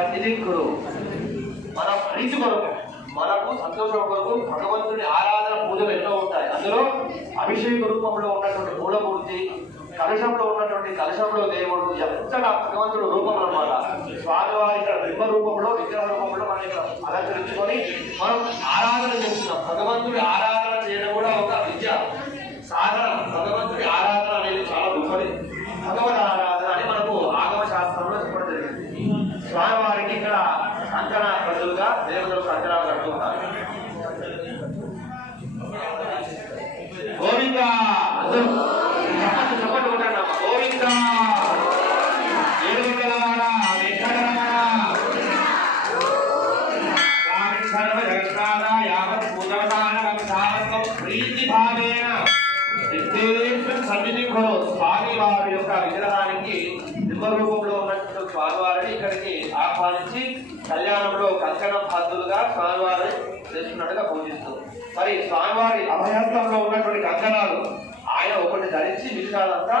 సన్నిధి గురు మన ప్రీతి కొరకు మనకు సంతోషం కొరకు భగవంతుని ఆరాధన పూజలు ఎన్నో ఉంటాయి. అందులో అభిషేక రూపంలో ఉన్నటువంటి మూలమూర్తి, కలశంలో ఉన్నటువంటి కలశంలో దేవుడు, ఎంతగా భగవంతుడు రూపం అన్నమాట. స్వామివారి ఇక్కడ బ్రహ్మ రూపంలో విగ్రహ రూపంలో మనం ఇక్కడ అలంకరించుకొని మనం ఆరాధన చేస్తున్నాం. భగవంతుడి ఆరాధన చేయడం కూడా ఒక విద్య సాధన. భగవంతుడి ఆరాధన అనేది చాలా గొప్పది. భగవద్ ఆరాధన అని మనకు ఆగమ శాస్త్రంలో చెప్పడం జరిగింది. స్వామివారికి ఇక్కడ కంకణ బదులుగా దేవతలకు కంకణాలు కట్టుకుంటారు. గోవింద చెప్పండి ఉంటాడు. గోవింద ఏడుగలవాడ వెంకటరమణ స్వామి సర్వ జగత్కార యావత్ పూజానం సావత్వం ప్రీతి భావేన సన్నిధి కొను. స్వామి వారి యొక్క విగ్రహానికి రూపంలో ఉన్నటువంటి స్వామివారిని ఇక్కడికి ఆహ్వానించి కళ్యాణంలో కంకణ బద్దులుగా స్వామివారిని చేస్తున్నట్టుగా పూజిస్తూ, మరి స్వామివారి అభయస్థంలో ఉన్నటువంటి కంకణాలు ఆయన ఒకటి ధరించి మిగతాదంతా